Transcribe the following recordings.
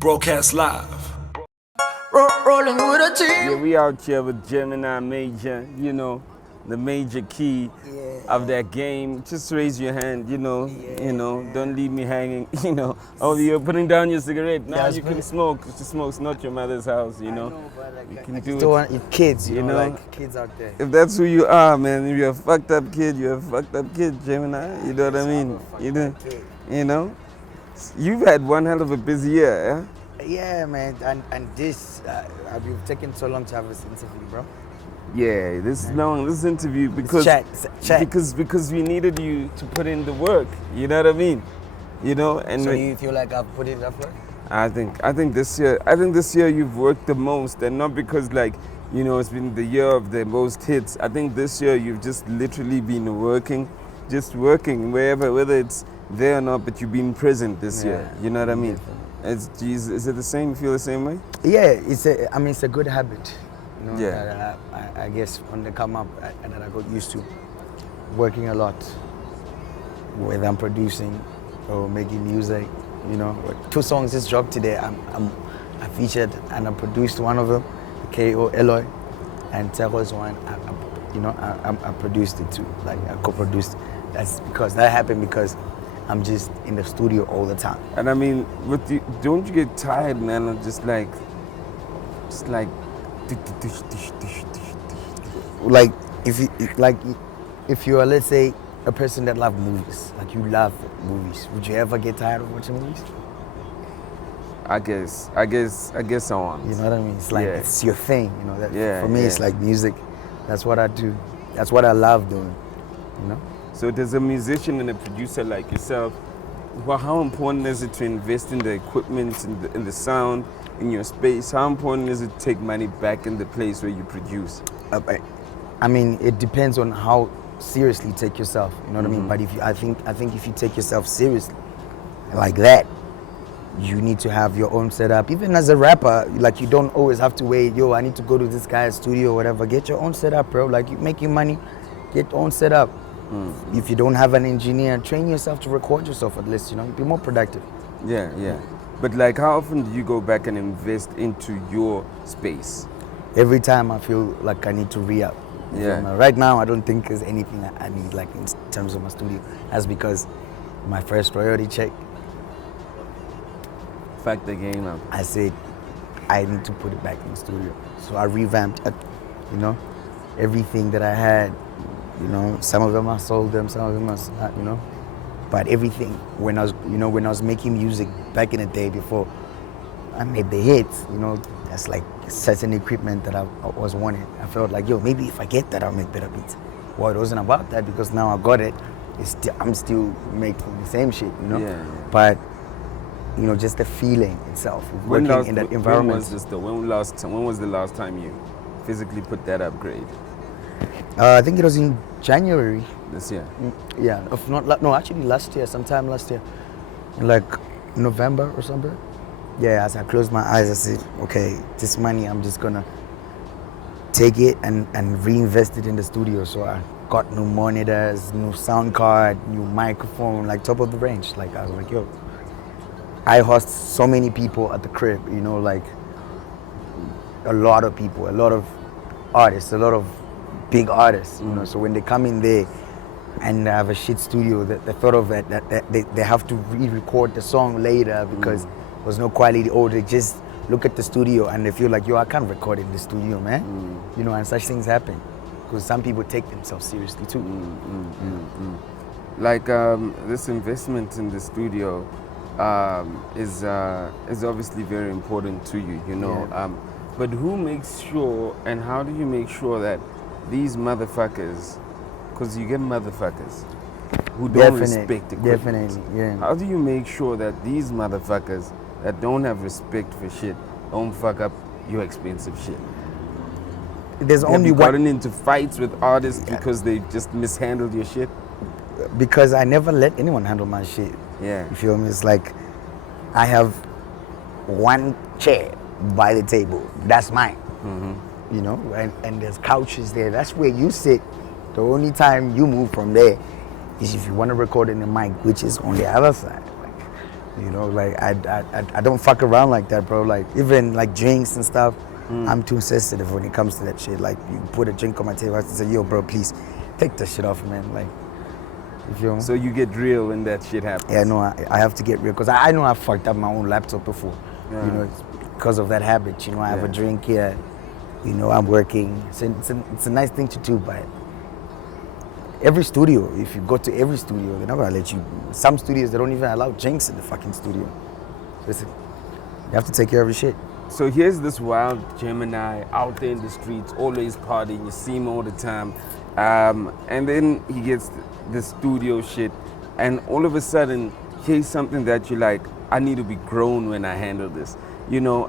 Broadcast live. Rolling with a team. Yeah, we out here with Gemini Major, the major key of that game. Just raise your hand, don't leave me hanging, Oh, you're putting down your cigarette. Now you can smoke. Just smoke's not your mother's house, I know, but You like, can I do still it. want your kids, like kids out there. If that's who you are, man, if you're a fucked up kid, you're a fucked up kid, Gemini. You know what I mean? You've had one hell of a busy year, Yeah, man, and this, we've taken so long to have this interview, bro. Yeah, this interview because Chat. because we needed you to put in the work. You know what I mean? And So you feel like I've put in enough work? I think this year you've worked the most, and not because it's been the year of the most hits. I think this year you've just literally been working whether it's there or not, but you've been present this year. You know what I mean? Is it the same? You feel the same way? Yeah, it's a good habit. Yeah. That I guess when they come up, and that I got used to working a lot, whether I'm producing or making music. 2 songs just dropped today. I featured and I produced one of them, K.O. Eloy, and Tero's one. I produced it too. Like I co-produced. That's because that happened because I'm just in the studio all the time. And I mean, don't you get tired, man, of just like if you are, let's say, a person that loves movies, like you love movies, would you ever get tired of watching movies? I guess I want. You know what I mean? It's like it's your thing. For me, it's like music. That's what I do. That's what I love doing. So there's a musician and a producer like yourself. Well, how important is it to invest in the equipment, in the sound, in your space? How important is it to take money back in the place where you produce? I mean, it depends on how seriously you take yourself. You know what I mean? But I think if you take yourself seriously, like that, you need to have your own setup. Even as a rapper, like you don't always have to wait. Yo, I need to go to this guy's studio or whatever. Get your own setup, bro. Like you making money, get your own setup. If you don't have an engineer, train yourself to record yourself at least. Be more productive. Yeah. But like, how often do you go back and invest into your space? Every time I feel like I need to re-up. Yeah. Right now, I don't think there's anything that I need, like in terms of my studio. That's because my first royalty check, Fuck the game up. I said I need to put it back in the studio. So I revamped, everything that I had. Some of them I sold them, some of them I, but everything when I was making music back in the day before I made the hits, that's like certain equipment that I was wanting. I felt like, maybe if I get that, I'll make better beats. Well, it wasn't about that because now I got it. I'm still making the same shit, Yeah. But just the feeling itself, working in that environment. When was the last time you physically put that upgrade? I think it was in January. This year? Yeah, actually last year, sometime last year. Like November or something. Yeah, as I closed my eyes, I said, okay, this money, I'm just gonna take it and reinvest it in the studio. So I got new monitors, new sound card, new microphone, like top of the range. Like I was like, I host so many people at the crib, like a lot of people, a lot of artists, a lot of big artists, so when they come in there and they have a shit studio, the thought of it, that they have to re-record the song later because there's no quality, or they just look at the studio and they feel like, I can't record in the studio, man. And such things happen because some people take themselves seriously too. Like this investment in the studio is obviously very important to you, but who makes sure, and how do you make sure that these motherfuckers, because you get motherfuckers who don't respect equipment. Definitely, yeah. How do you make sure that these motherfuckers that don't have respect for shit don't fuck up your expensive shit? There's have only you one. gotten into fights with artists because they just mishandled your shit? Because I never let anyone handle my shit. Yeah. You feel me? It's like I have one chair by the table. That's mine. And there's couches there. That's where you sit. The only time you move from there is if you want to record in the mic, which is on the other side. You know, like I don't fuck around like that, bro. Like even like drinks and stuff, I'm too sensitive when it comes to that shit. Like you put a drink on my table, I have to say, yo, bro, please take that shit off, man. Like, you feel me? So you get real when that shit happens. Yeah, no, I have to get real because I know I fucked up my own laptop before. Yeah. You know, it's because of that habit. You know, I have a Yeah. drink here. You know, I'm working. It's a nice thing to do, but every studio, if you go to every studio, they're not gonna let you. Some studios they don't even allow drinks in the fucking studio. Listen, you have to take care of your shit. So here's this wild Gemini out there in the streets, always partying. You see him all the time, and then he gets the studio shit, and all of a sudden, here's something that you're like, I need to be grown when I handle this. You know,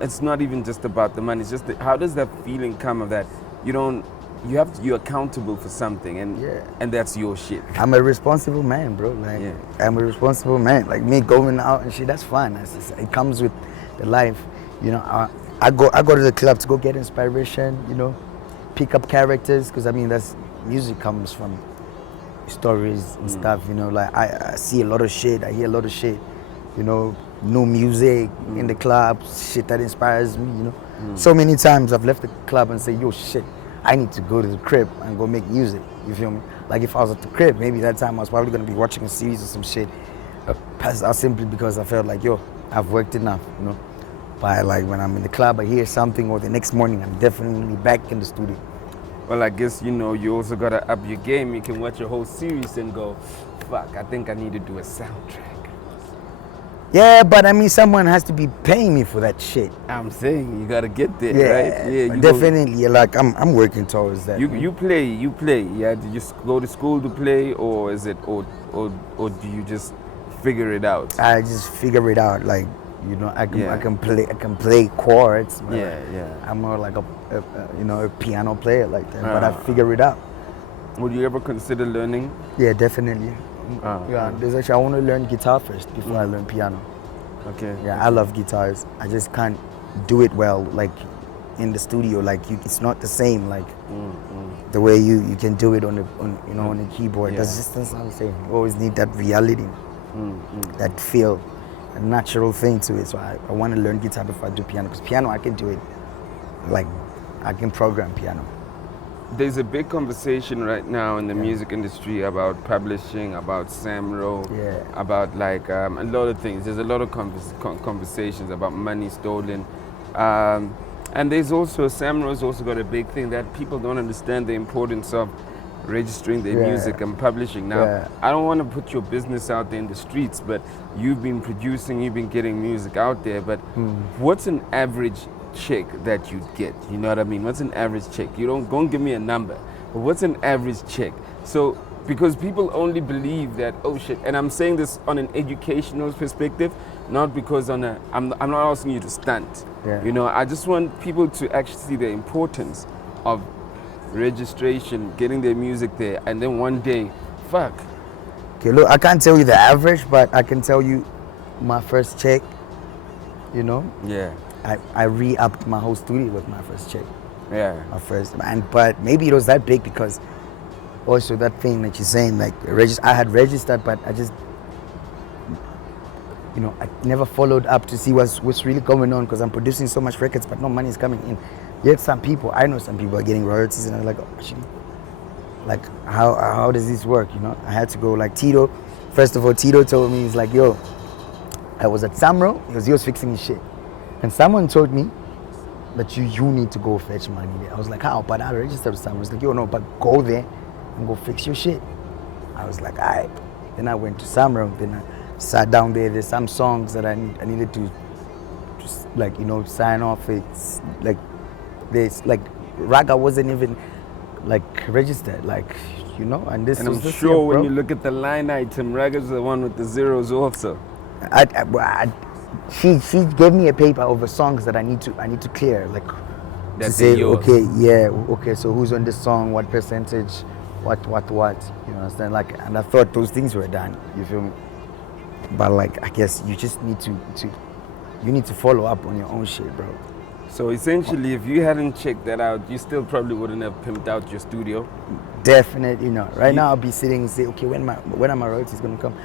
it's not even just about the money. It's just how does that feeling come of that? You're accountable for something, and that's your shit. I'm a responsible man, bro. Like I'm a responsible man. Like me going out and shit, that's fine. It comes with the life. You know, I go to the club to go get inspiration. You know, pick up characters because I mean that's music comes from stories and stuff. You know, like I see a lot of shit. I hear a lot of shit. You know, new music in the club, shit that inspires me. You know, so many times I've left the club and say, yo, shit. I need to go to the crib and go make music. You feel me? Like if I was at the crib, maybe that time I was probably gonna be watching a series or some shit. Passed out simply because I felt like, yo, I've worked enough, you know. But like when I'm in the club, I hear something, or the next morning, I'm definitely back in the studio. Well, I guess, you know, you also gotta up your game. You can watch a whole series and go, fuck, I think I need to do a soundtrack. Yeah, but I mean, someone has to be paying me for that shit. I'm saying you gotta get there, Yeah, right? Yeah, you definitely. Like I'm working towards that. You play. Yeah, do you go to school to play, or is it, or do you just figure it out? I just figure it out. Like, you know, I can play chords. But I'm more like a piano player like that. But I figure it out. Would you ever consider learning? Yeah, definitely. There's actually I want to learn guitar first before I learn piano. Okay. Yeah, I love guitars. I just can't do it well, like in the studio. Like it's not the same. Like the way you can do it on the keyboard. That's just doesn't sound the same. You always need that reality, that feel, a natural thing to it. So I want to learn guitar before I do piano. Because piano I can do it. Like I can program piano. There's a big conversation right now in the music industry about publishing, about Samro, about like a lot of things. There's a lot of conversations about money stolen. And there's also, Samro's also got a big thing that people don't understand the importance of registering their music and publishing. Now, I don't want to put your business out there in the streets, but you've been producing, you've been getting music out there, but what's an average check that you'd get? You know what I mean? What's an average check? You don't give me a number, but what's an average check? So because people only believe that, oh shit, and I'm saying this on an educational perspective, not because I'm not asking you to stunt. You know, I just want people to actually see the importance of registration, getting their music there, and then one day, fuck. Okay, look, I can't tell you the average, but I can tell you my first check, you know? Yeah. I re-upped my whole studio with my first check. Yeah. My first, but maybe it was that big because also that thing that you're saying, like I had registered, but I just, you know, I never followed up to see what's really going on because I'm producing so much records, but no money is coming in. Yet I know some people are getting royalties, and I'm like, oh, actually, like how does this work? You know, I had to go like Tito. First of all, Tito told me, he's like, yo, I was at Samro, he was fixing his shit. And someone told me that you need to go fetch money there. I was like, how? But I registered with Samro. He's like, yo, no, but go there and go fix your shit. I was like, all right. Then I went to Samro. Then I sat down there. There's some songs that I needed to just like, you know, sign off. It's like, there's like, Raga wasn't even like registered, like, you know, and this. And was I'm sure when you look at the line item, Raga's the one with the zeros also. She gave me a paper of the songs that I need to clear, like that to say, yours. okay, so who's on this song, what percentage, what, you understand? Like, and I thought those things were done. You feel me? But like, I guess you just need to follow up on your own shit, bro. So essentially, if you hadn't checked that out, you still probably wouldn't have pimped out your studio. Definitely not. Right now, I'll be sitting and say, okay, when are my royalties gonna come?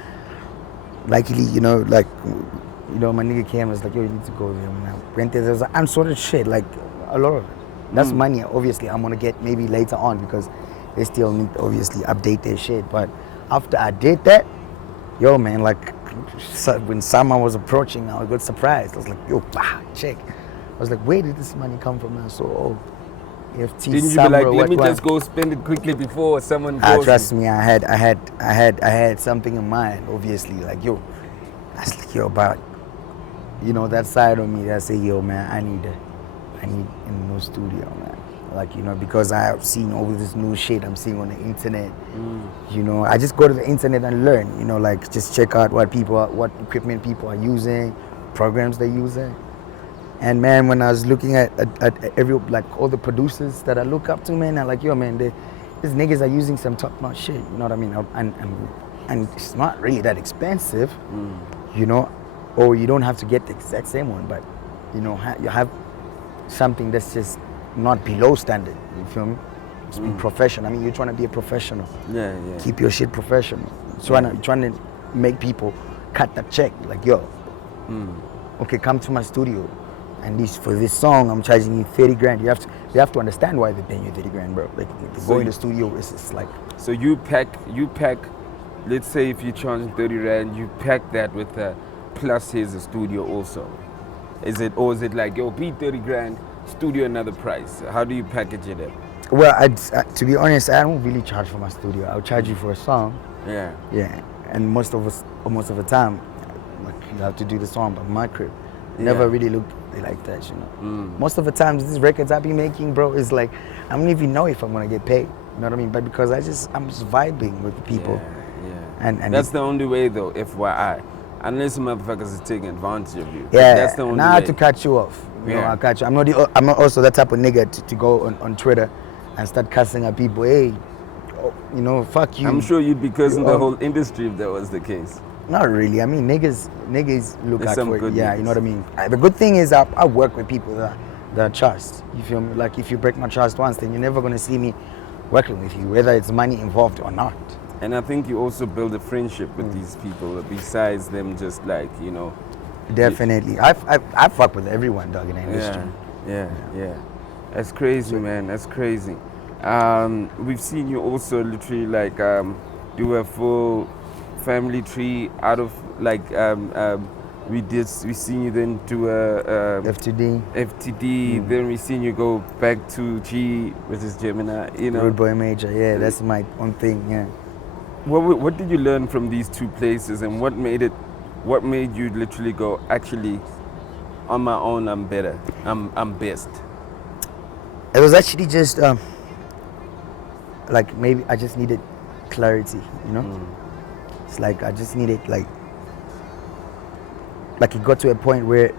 luckily, my nigga came and was like, yo, you need to go there. When I went there was unsorted shit, like a lot of it. That's money, obviously, I'm gonna get maybe later on because they still need to obviously update their shit. But after I did that, yo, man, like, when someone was approaching, I got surprised. I was like, yo, check. I was like, where did this money come from? And so, EFT. Didn't you be like, let me just go spend it quickly before someone goes? Trust me, I had something in mind. Obviously, like, yo, I was like, yo, about, that side of me that say, yo, man, I need a new studio, man. Like, because I have seen all this new shit I'm seeing on the internet. I just go to the internet and learn. Like, just check out what equipment people are using, programs they're using. And man, when I was looking at every, like, all the producers that I look up to, man, I'm like, yo, man, these niggas are using some top-notch shit. You know what I mean? And it's not really that expensive, or you don't have to get the exact same one, but you have something that's just not below standard. You feel me? Just be professional. I mean, you're trying to be a professional. Yeah. Keep your shit professional. You're trying to make people cut the check. Like, yo, okay, come to my studio. And for this song, I'm charging you 30 grand. You have to understand why they're paying you 30 grand, bro. Like, go in the studio, it's like. So you pack. Let's say if you're charging 30 rand, you pack that with plus here's a studio also. Is it like, yo, be 30 grand, studio another price? How do you package it up? Well, to be honest, I don't really charge for my studio. I'll charge you for a song. Yeah. Yeah, and most of the time, like, you have to do the song by my crib. Never really look like that, Most of the times, these records I be making, bro, is like, I don't even know if I'm gonna get paid. You know what I mean? But because I'm just vibing with the people. Yeah. And that's the only way, though, FYI. Unless the motherfuckers is taking advantage of you. Yeah. That's the only way. Not to cut you off. I'll cut you. I'm not also that type of nigga to go on Twitter and start cussing at people. Hey, fuck you. I'm sure you'd be cursing the whole industry if that was the case. Not really. I mean, niggas look There's out some for it. good Yeah, niggas. you know what I mean? The good thing is I work with people that I trust. You feel me? Like, if you break my trust once, then you're never going to see me working with you, whether it's money involved or not. And I think you also build a friendship with these people besides them just like, Definitely. I fuck with everyone, dog, in the industry. Yeah. That's crazy, man. That's crazy. We've seen you also literally like do a full family tree out of like we seen you then do a FTD, then we seen you go back to G, which is Gemini, Rudebouy Major, yeah, that's my own thing, yeah. What did you learn from these two places, and what made you literally go, actually, on my own I'm better, I'm best? It was actually just like, maybe I just needed clarity, It's like I just needed like it got to a point where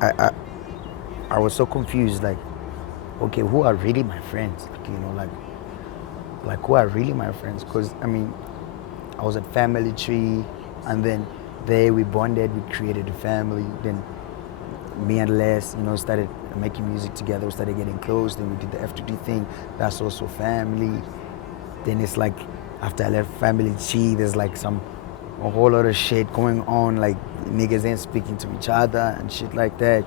I was so confused, like, okay, who are really my friends? Like who are really my friends? Because I mean, I was at Family Tree, and then there we bonded, we created a family. Then me and Les, started making music together. We started getting close. Then we did the FTD thing. That's also family. Then it's like, after I left Family Tree, there's like a whole lot of shit going on, like niggas ain't speaking to each other and shit like that,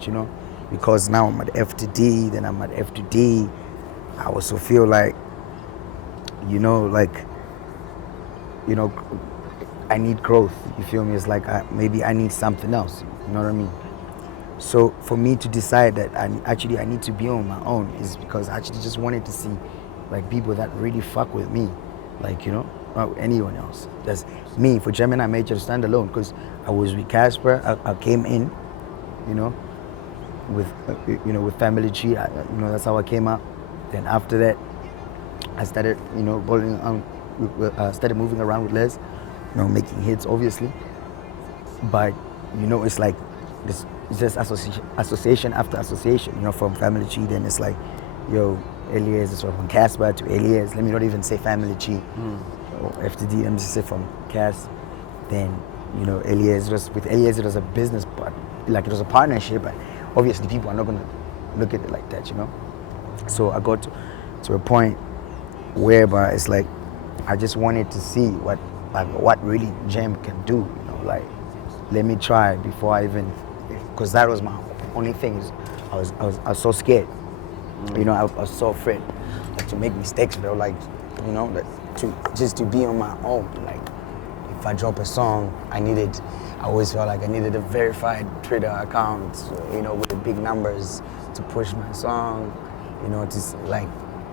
because now I'm at FTD, then I'm at FTD. I also feel like, I need growth, you feel me? It's like maybe I need something else, you know what I mean? So for me to decide that I need to be on my own is because I actually just wanted to see like people that really fuck with me, like, not anyone else. That's me. For Gemini Major to stand alone, because I was with Casper. I came in, with Family Tree. That's how I came up. Then after that, I started, started moving around with Les, making hits, obviously. But it's like this. It's just association after association, from Family Tree. Then it's like, yo, Elias is from Casper to Elias. Let me not even say Family Tree. Or FTD, let me just say from Cass. Then, Elias, with Elias it was a business, but like it was a partnership, and obviously people are not gonna look at it like that, So I got to a point whereby it's like I just wanted to see what really Gem can do, like let me try before I even, because that was my only thing. I was so scared. You know, I was so afraid like, to make mistakes, bro. Like, you know, like, to be on my own. Like, if I drop a song, I always felt like I needed a verified Twitter account, you know, with the big numbers to push my song. You know, just like,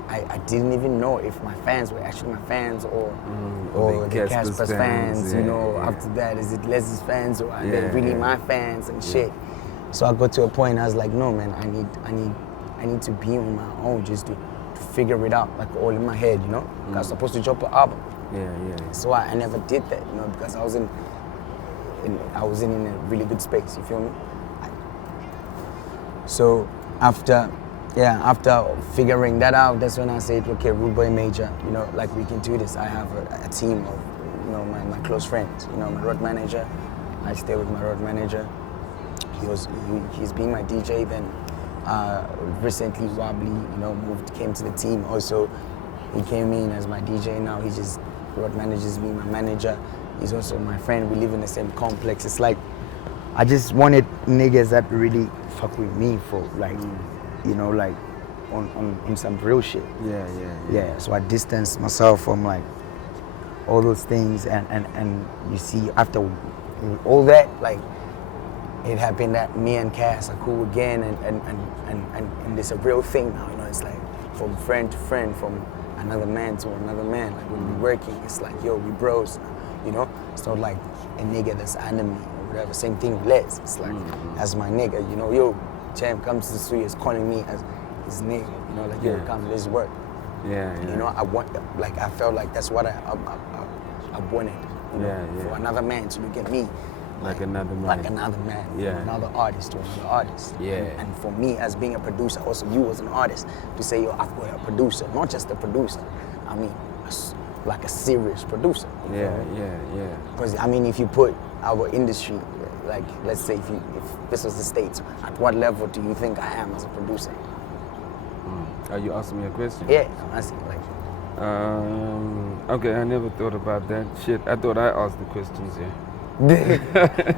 I didn't even know if my fans were actually my fans or the Casper's fans. You know, after that, is it Leslie's fans or are they really my fans and shit? So I got to a point. I was like, no, man, I need to be on my own just to figure it out, like all in my head. You know, I was supposed to drop an album. So I never did that, you know, because I wasn't in a really good space. You feel me? So after figuring that out, that's when I said, okay, Rudebouy Major, you know, like we can do this. I have a team of, you know, my close friends, you know, my road manager. I stay with my road manager. He's been my DJ. Then recently Wobbly, you know, came to the team. Also, he came in as my DJ. Now he just road manages me, my manager. He's also my friend. We live in the same complex. It's like I just wanted niggas that really fuck with me for like. You know, like on some real shit. Yeah. So I distanced myself from like all those things, and you see after all that, like it happened that me and Cass are cool again, and it's a real thing now. You know, it's like from friend to friend, from another man to another man. Like when we're working, it's like yo, we bros. You know, it's not like a nigga that's enemy or whatever. Same thing with Les. It's like as my nigga, you know, yo. Champ comes to the studio, is calling me as his nigga, you know, like, yo, come, let's work. You know, I felt like that's what I wanted, you know, for another man to look at me. Like another man. Like another man, another artist to another artist. And for me, as being a producer, also you as an artist, to say, yo, I've got a producer, not just a producer, I mean, like a serious producer. Because, I mean, if you put our industry, like, let's say if this was the States, at what level do you think I am as a producer? Are you asking me a question? Yeah, I'm asking, like. Okay, I never thought about that. Shit, I thought I asked the questions here.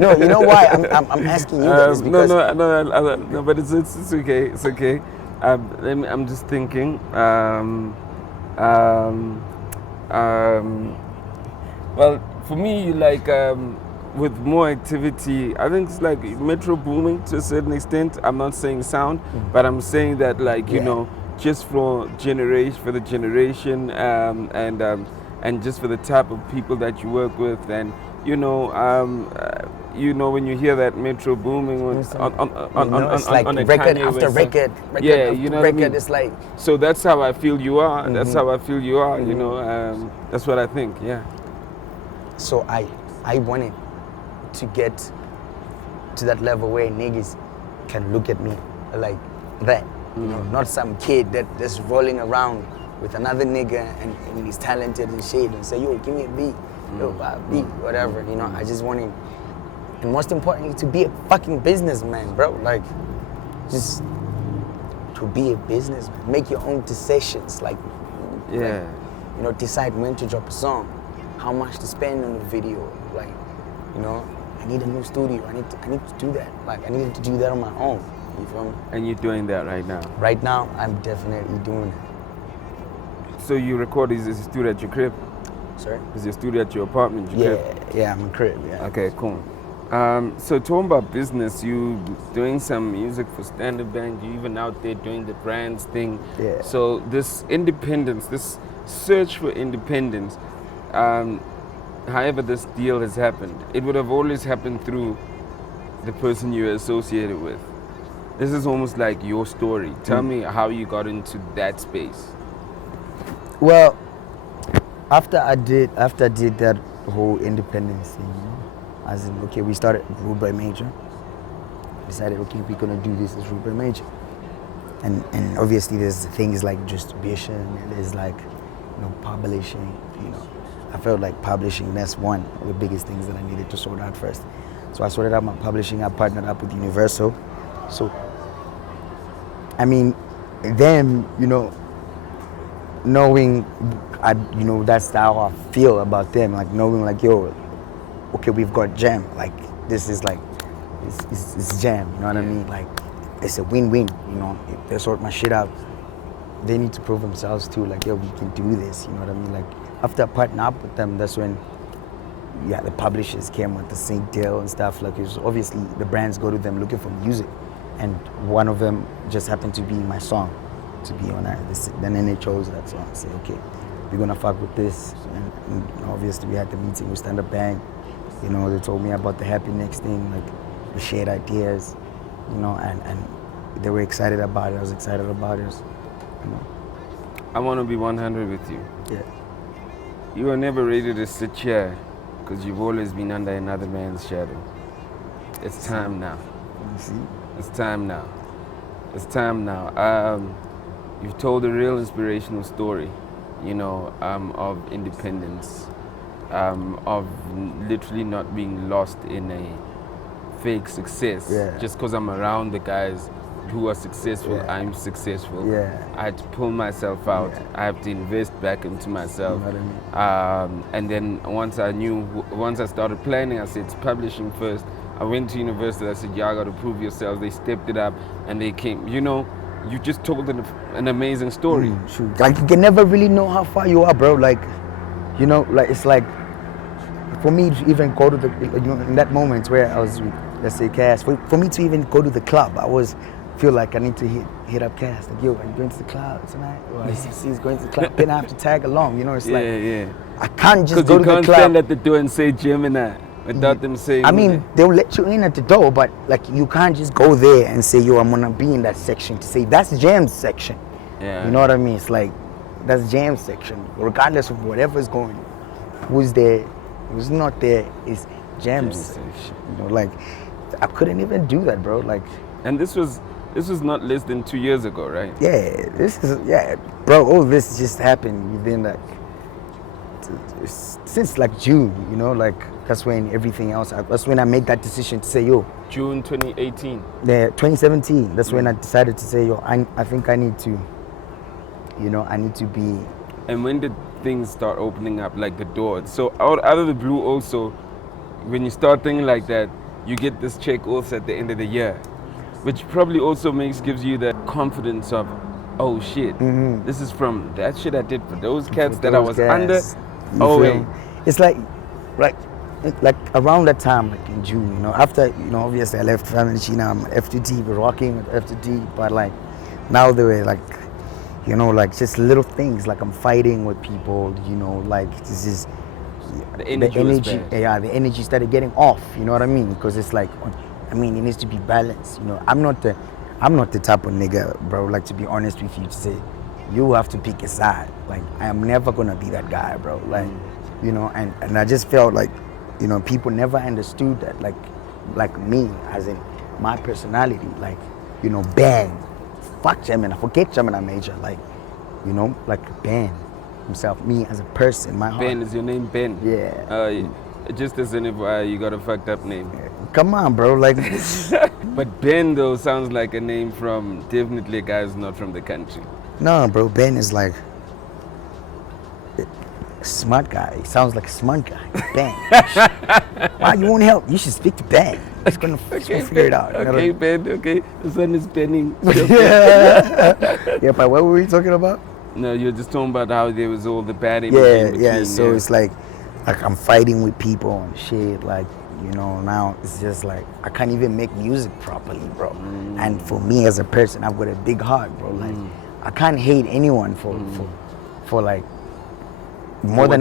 No, you know why I'm asking you that is because... No, but it's okay, it's okay. I'm just thinking, well, for me, like, with more activity, I think it's like metro booming to a certain extent. I'm not saying sound, but I'm saying that, like, you know, just for the generation, and just for the type of people that you work with, and you know, when you hear that metro booming on a record after record, you know, record, it's like. So that's how I feel you are. That's how I feel you are. You know, that's what I think. Yeah. So I wanted to get to that level where niggas can look at me like that. You know, not some kid that's rolling around with another nigga and he's talented and shit and say, yo, give me a beat, yo, beat, whatever. You know, I just wanted, and most importantly, to be a fucking businessman, bro. Like, just to be a businessman, make your own decisions, like, you know, decide when to drop a song, how much to spend on the video, like, you know, I need a new studio. I need to do that. Like, I needed to do that on my own. You feel me? And you're doing that right now? Right now, I'm definitely doing it. So you record, is your studio at your crib? Sorry? Is your studio at your apartment, your crib? Yeah, I'm a crib, yeah. Okay, cool. So talking about business, you doing some music for Standard Bank, you even out there doing the brands thing. Yeah. So this independence, this search for independence, however this deal has happened, it would have always happened through the person you're associated with. This is almost like your story. Tell me how you got into that space. Well, after I did that whole independence thing, you know, as in, okay, we started Rudebouy Major. Decided, okay, we're gonna do this as Rudebouy Major. And obviously there's things like distribution, and there's like, you know, publishing, you know. I felt like publishing, that's one of the biggest things that I needed to sort out first. So I sorted out my publishing, I partnered up with Universal. So, I mean, then, you know, knowing, you know, that's how I feel about them, like knowing like, yo, okay, we've got Gem, like this is like, it's jam, you know what I mean? Like, it's a win-win, you know? If they sort my shit out, they need to prove themselves too, like, yo, we can do this, you know what I mean? Like, after I partnered up with them, that's when, yeah, the publishers came with the sync deal and stuff. Like, it was obviously the brands go to them looking for music, and one of them just happened to be my song, to be on that. Then they chose that song. I say, okay, we're gonna fuck with this. And obviously we had the meeting with Stand Up Bang. You know, they told me about the Happy Next thing, like we shared ideas, you know, and they were excited about it. I was excited about it. You know. I want to be 100 with you. Yeah. You were never ready to sit here because you've always been under another man's shadow. It's time now. You see? It's time now. It's time now. You've told a real inspirational story, you know, of independence, of literally not being lost in a fake success. Yeah. Just because I'm around the guys who are successful, Yeah. I'm successful. Yeah. I had to pull myself out. Yeah. I have to invest back into myself. You know what I mean? And then once I started planning, I said, it's publishing first. I went to university, I said, y'all got to prove yourselves. They stepped it up and they came. You know, you just told an amazing story. True. Like, you can never really know how far you are, bro. Like, you know, like, it's like, for me to even go to the, you know, in that moment where I was with, let's say, Cass, for me to even go to the club, I feel like I need to hit up Cass. Like, yo, are you going to the club tonight? Or he's going to the club. Then I have to tag along, you know, it's like, I can't just go to the club. Because you can't stand at the door and say Gemini without them saying. I mean, they'll let you in at the door, but like, you can't just go there and say, yo, I'm gonna be in that section, to say that's Jam's section. Yeah. You know what I mean? It's like, that's Jam's section. Regardless of whatever's going, who's there, who's not there, is Jam's section. You know, like, I couldn't even do that, bro. Like, and this was not less than 2 years ago, right? Yeah, bro, all this just happened within like, since like June, you know, like, that's when everything else, that's when I made that decision to say, yo. June 2018. Yeah, 2017, that's when I decided to say, yo, I think I need to, you know, I need to be. And when did things start opening up, like the door? So out of the blue also, when you start thinking like that, you get this check also at the end of the year, which probably also gives you the confidence of, oh shit, this is from that shit I did for those cats that I was under. Oh wait. It's like around that time, like in June, you know, after, you know, obviously I left Family Chi, now I'm FTT, we're rocking with FTT, but like, now they were like, you know, like just little things, like I'm fighting with people, you know, like this is, the energy yeah, the energy started getting off, you know what I mean? Because it's like, I mean, it needs to be balanced, you know. I'm not the type of nigga, bro, like, to be honest with you, to say, you have to pick a side. Like, I am never gonna be that guy, bro. Like, you know, and I just felt like, you know, people never understood that, like me, as in my personality, like, you know, Ben, fuck Gemini, forget Gemini Major, like, you know, like Ben himself, me as a person, my heart. Ben, is your name Ben? Yeah. Just as if you got a fucked up name. Come on, bro, like. But Ben, though, sounds like a name from definitely a guy who's not from the country. No, bro, Ben is like a smart guy. He sounds like a smart guy. Ben. Why you won't help? You should speak to Ben. He's gonna figure it out. Okay, Ben, okay. The sun is penning. Yeah, but what were we talking about? No, you're just talking about how there was all the bad in between. Yeah, so it's like I'm fighting with people and shit, like, you know, now it's just like, I can't even make music properly, bro. And for me as a person, I've got a big heart, bro. Like, I can't hate anyone for like, more than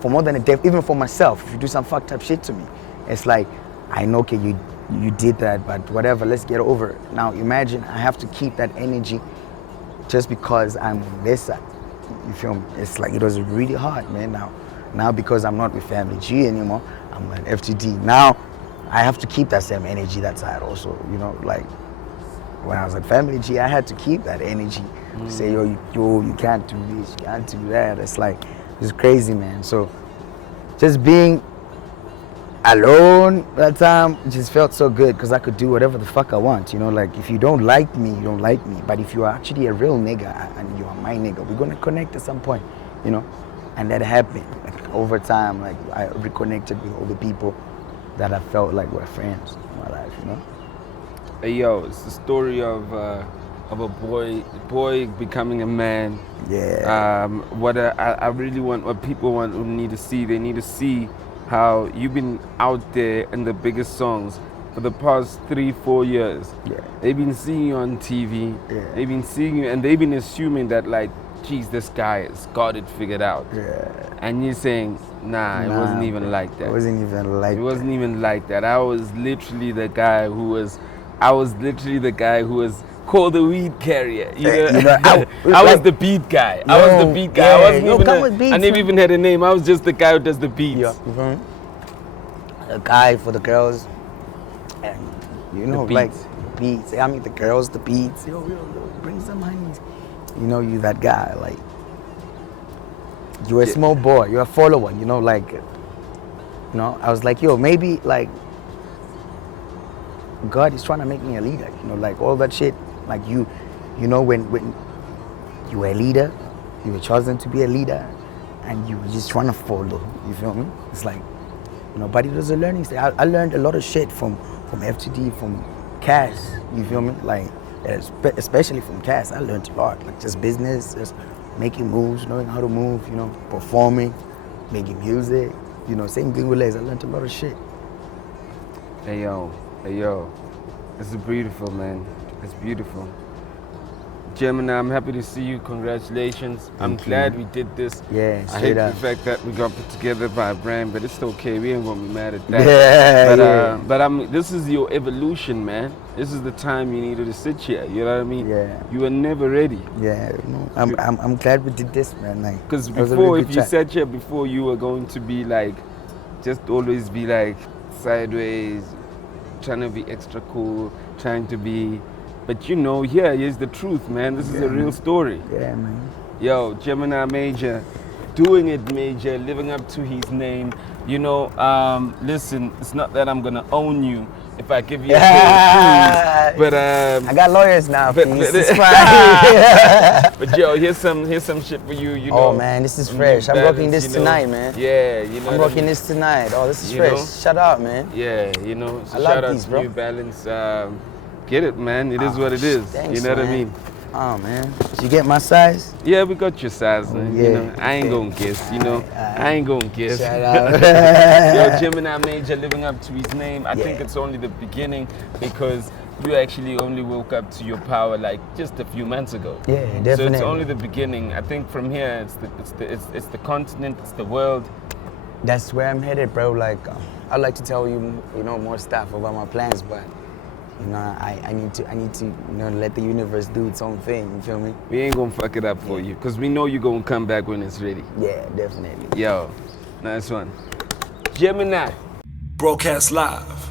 for more than a day, even for myself. If you do some fucked up shit to me, it's like, I know, okay, you did that, but whatever, let's get over it. Now imagine I have to keep that energy just because I'm on this side. You feel me? It's like, it was really hard, man. Now because I'm not with Family G anymore, I'm at FTD. Now I have to keep that same energy that side also, you know, like when I was at Family G, I had to keep that energy. Say, yo, you can't do this, you can't do that. It's like, it's crazy, man. So just being alone that time just felt so good because I could do whatever the fuck I want, you know, like, if you don't like me, you don't like me, but if you are actually a real nigga and you are my nigga, we're gonna connect at some point, you know. And that happened, like, over time. Like, I reconnected with all the people, that I felt like were friends in my life, you know. Hey, yo, it's the story of a boy becoming a man. Yeah. I really want, what people need to see, they need to see how you've been out there in the biggest songs for the past 3-4 years. Yeah. They've been seeing you on TV. Yeah. They've been seeing you, and they've been assuming that, like, geez, this guy has got it figured out. Yeah. And you're saying, nah, it wasn't even like that. It wasn't even like It wasn't even like that. I was literally the guy who was called the weed carrier. You know? I was the beat guy. I was the beat guy. Yeah, I wasn't beats, even had a name. I was just the guy who does the beats. Yeah. A guy for the girls, and you know, like beats. I mean, the girls, the beats. Yo, bring some honeys. You know, you that guy. Like, you're a small boy. You're a follower. You know, like, you know. I was like, yo, maybe like God is trying to make me a leader. You know, like all that shit. Like you know, when you were a leader, you were chosen to be a leader, and you were just trying to follow. You feel me? It's like, you know, but it was a learning stage. I learned a lot of shit from FTD, from Cass. You feel me? Like, especially from Cass, I learned a lot. Like just business, just making moves, knowing how to move. You know, performing, making music. You know, same thing with Les. I learned a lot of shit. Hey yo, this is beautiful, man. It's beautiful. Gemini, I'm happy to see you. Congratulations. I'm glad we did this. Yeah, I hate the fact that we got put together by a brand, but it's okay. We ain't gonna be mad at that. Yeah, but this is your evolution, man. This is the time you needed to sit here. You know what I mean? Yeah. You were never ready. Yeah, you know, I'm glad we did this, man. Like, because before, if you sat here before, you were going to be like, just always be like sideways, trying to be extra cool, trying to be. But you know, here's the truth, man. This is a real story. Yeah, man. Yo, Gemini Major, doing it major, living up to his name. You know, listen, it's not that I'm gonna own you if I give you a pair of shoes, but I got lawyers now. But yo, here's some shit for you. You know. Oh man, this is fresh. I'm rocking this tonight, man. Yeah, you know. I'm rocking this tonight. Oh, this is fresh. Shout out, man. Yeah, you know. So I love shout out these, to bro. New Balance. Get it, man. It is what it is. Thanks, you know what I mean? Oh man, did you get my size? Yeah, we got your size, man. Yeah. You know, I ain't gonna guess. You know, I ain't gonna guess. Shout out. Yo, Gemini Major living up to his name. I think it's only the beginning because you actually only woke up to your power like just a few months ago. Yeah, definitely. So it's only the beginning. I think from here it's the continent, it's the world. That's where I'm headed, bro. Like, I'd like to tell you, you know, more stuff about my plans, but you know, I need to, you know, let the universe do its own thing. You feel me? We ain't gonna fuck it up for you, cause we know you're gonna come back when it's ready. Yeah, definitely. Yo, nice one. Gemini. Broadcast live